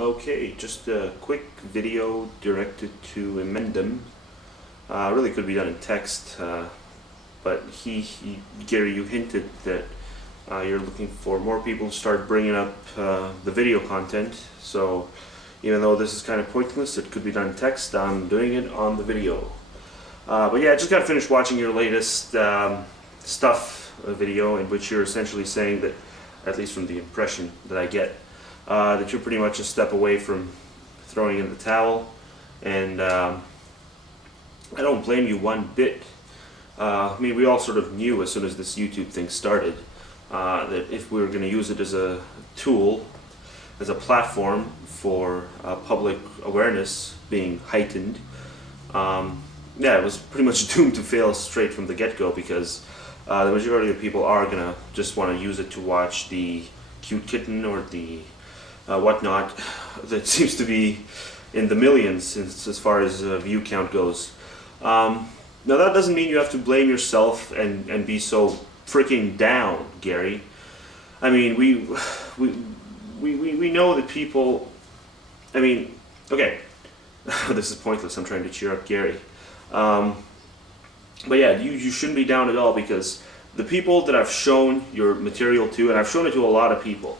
Okay, just a quick video directed to Emendum. Really could be done in text, but Gary, you hinted that you're looking for more people to start bringing up the video content. So even though this is kind of pointless, it could be done in text. I'm doing it on the video. But yeah, I just got finished watching your latest stuff video, in which you're essentially saying that, at least from the impression that I get, that you're pretty much a step away from throwing in the towel, and I don't blame you one bit. I mean, we all sort of knew as soon as this YouTube thing started that if we were going to use it as a tool, as a platform for public awareness being heightened, yeah, it was pretty much doomed to fail straight from the get-go, because the majority of people are going to just want to use it to watch the cute kitten or the whatnot that seems to be in the millions as far as view count goes. Now that doesn't mean you have to blame yourself and be so freaking down, Gary. I mean, we know that people, I mean, okay, this is pointless, I'm trying to cheer up Gary. But yeah, you shouldn't be down at all, because the people that I've shown your material to, and I've shown it to a lot of people,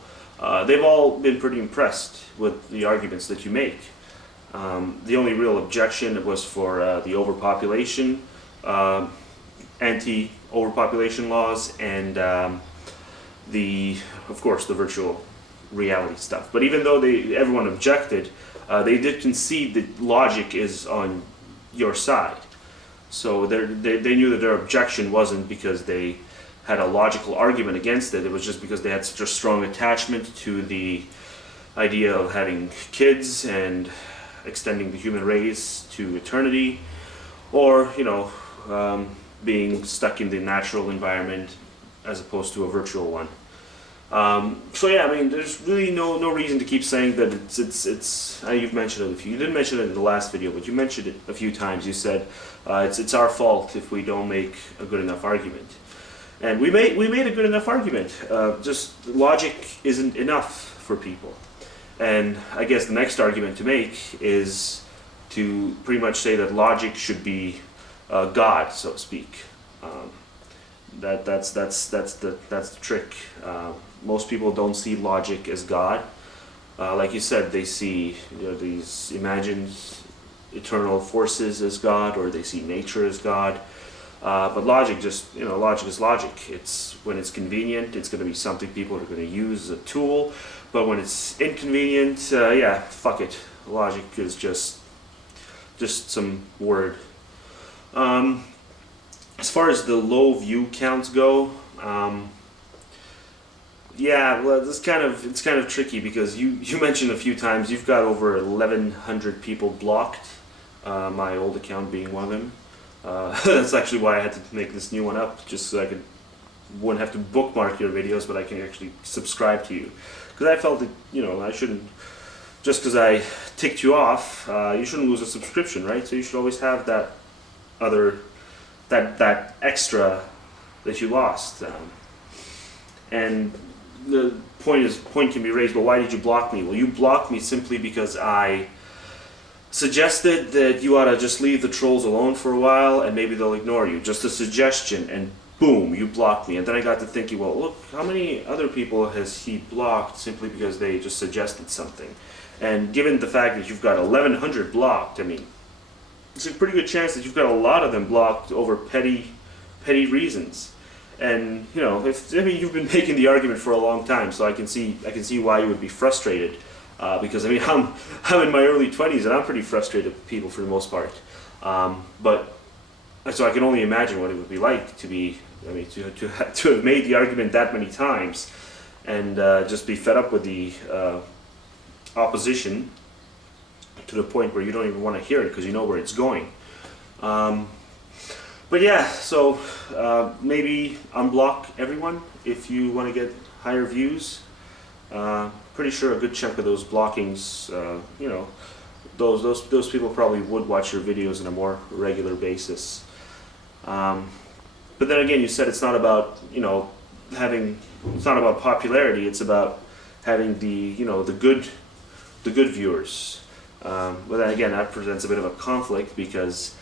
they've all been pretty impressed with the arguments that you make. The only real objection was for the overpopulation, anti-overpopulation laws, and of course, the virtual reality stuff. But even though everyone objected, they did concede that logic is on your side. So they knew that their objection wasn't because they had a logical argument against it. It was just because they had such a strong attachment to the idea of having kids and extending the human race to eternity, or being stuck in the natural environment as opposed to a virtual one. So yeah, I mean, there's really no reason to keep saying that it's you've mentioned it you didn't mention it in the last video, but you mentioned it a few times. You said it's our fault if we don't make a good enough argument, and we made a good enough argument. Just logic isn't enough for people, and I guess the next argument to make is to pretty much say that logic should be God, so to speak. That's the trick. Most people don't see logic as God. Like you said, they see these imagined eternal forces as God, or they see nature as God. But logic logic is logic. It's when it's convenient, it's going to be something people are going to use as a tool. But when it's inconvenient, yeah, fuck it. Logic is just some word. As far as the low view counts go, yeah, well, it's kind of tricky, because you mentioned a few times you've got over 1,100 people blocked. My old account being one of them. That's actually why I had to make this new one up, just so I wouldn't have to bookmark your videos, but I can actually subscribe to you. Because I felt that I shouldn't, just because I ticked you off, you shouldn't lose a subscription, right? So you should always have that that extra that you lost. And the point can be raised, well, why did you block me? Well, you blocked me simply because I suggested that you ought to just leave the trolls alone for a while and maybe they'll ignore you. Just a suggestion, and boom, you blocked me. And then I got to thinking, well, look, how many other people has he blocked simply because they just suggested something? And given the fact that you've got 1,100 blocked, I mean, it's a pretty good chance that you've got a lot of them blocked over petty reasons. And you've been making the argument for a long time, so I can see why you would be frustrated. Because I mean, I'm in my early 20s and I'm pretty frustrated with people for the most part. But so I can only imagine what it would be like to have made the argument that many times and just be fed up with the opposition to the point where you don't even want to hear it because you know where it's going. But yeah, so maybe unblock everyone if you want to get higher views. Pretty sure a good chunk of those blockings, those people probably would watch your videos on a more regular basis. But then again, you said it's not about it's not about popularity. It's about having the the good viewers. But then again, that presents a bit of a conflict because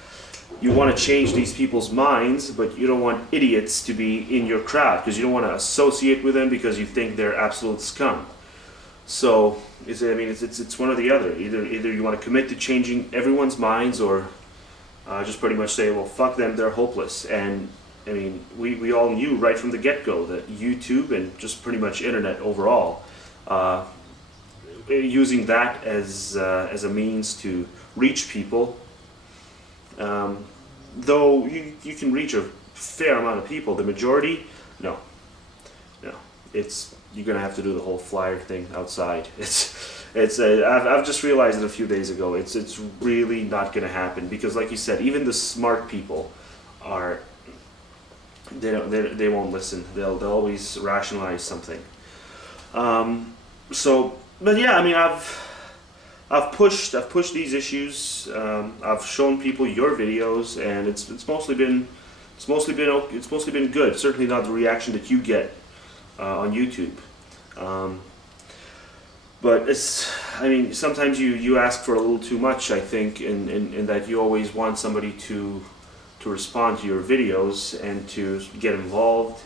you want to change these people's minds, but you don't want idiots to be in your crowd because you don't want to associate with them because you think they're absolute scum. So it's one or the other. Either you want to commit to changing everyone's minds, or just pretty much say, well, fuck them, they're hopeless. And I mean, we all knew right from the get-go that YouTube and just pretty much internet overall, using that as a means to reach people. Though you can reach a fair amount of people, the majority, no. You're gonna have to do the whole flyer thing outside. I've just realized it a few days ago. It's really not gonna happen because, like you said, even the smart people they won't listen. They'll always rationalize something. But yeah, I mean, I've pushed these issues. I've shown people your videos, and it's mostly been good. Certainly not the reaction that you get on YouTube. But sometimes you ask for a little too much, I think, in that you always want somebody to respond to your videos and to get involved.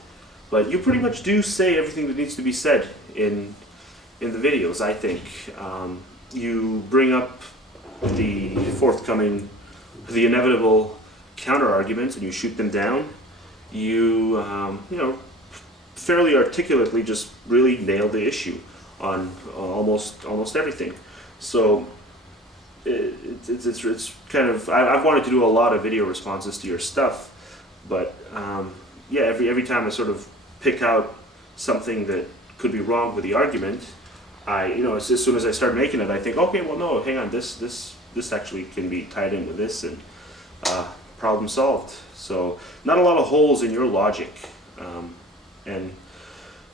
But you pretty much do say everything that needs to be said in the videos, I think. You bring up the inevitable counter arguments, and you shoot them down. You fairly articulately just really nail the issue on almost everything. So it's kind of, I've wanted to do a lot of video responses to your stuff, but yeah, every time I sort of pick out something that could be wrong with the argument, as soon as I start making it, I think, okay, well, no, hang on, this actually can be tied in with this, and problem solved. So not a lot of holes in your logic, and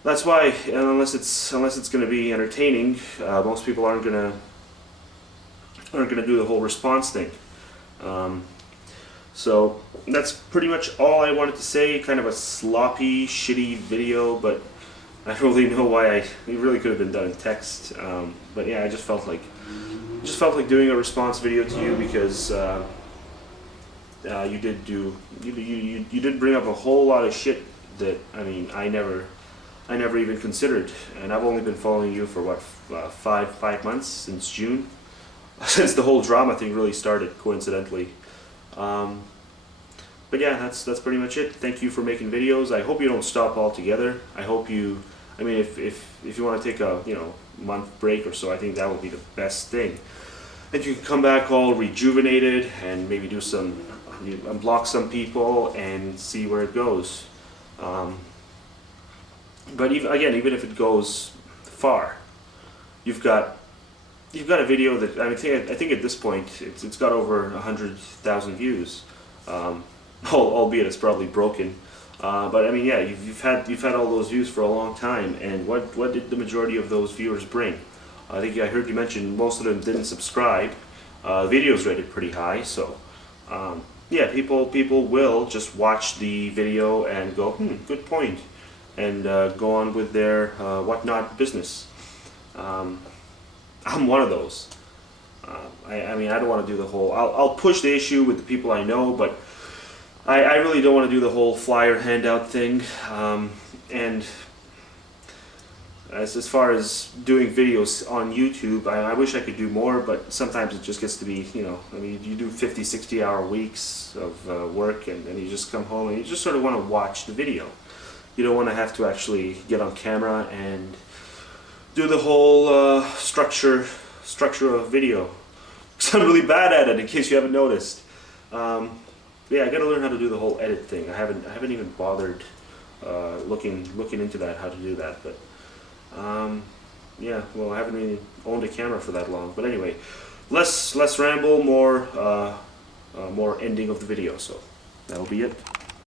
that's why, unless it's going to be entertaining, most people aren't going to do the whole response thing. So that's pretty much all I wanted to say. Kind of a sloppy, shitty video, but I don't really know why. It really could have been done in text. But yeah, I just felt like doing a response video to you because you did bring up a whole lot of shit that I never even considered, and I've only been following you for what, 5 months, since June, since the whole drama thing really started, coincidentally. But yeah, that's pretty much it. Thank you for making videos. I hope you don't stop altogether. I hope you, if you want to take a month break or so, I think that would be the best thing. And you can come back all rejuvenated and maybe do unblock some people and see where it goes. But even if it goes far, you've got a video that I think at this point it's got over 100,000 views, albeit it's probably broken. But yeah, you've had all those views for a long time, and what did the majority of those viewers bring? I think I heard you mention most of them didn't subscribe. Videos rated pretty high, so yeah, people will just watch the video and go, good point, and go on with their whatnot business. I'm one of those. I don't want to do the whole, I'll push the issue with the people I know, but I really don't want to do the whole flyer handout thing. And as far as doing videos on YouTube, I wish I could do more, but sometimes it just gets to be, you do 50, 60-hour weeks of work, and then you just come home and you just sort of want to watch the video. You don't want to have to actually get on camera and do the whole structure of video. Because I'm really bad at it, in case you haven't noticed. Yeah, I got to learn how to do the whole edit thing. I haven't even bothered looking into that, how to do that. But yeah, well, I haven't really owned a camera for that long. But anyway, less ramble, more ending of the video. So that'll be it.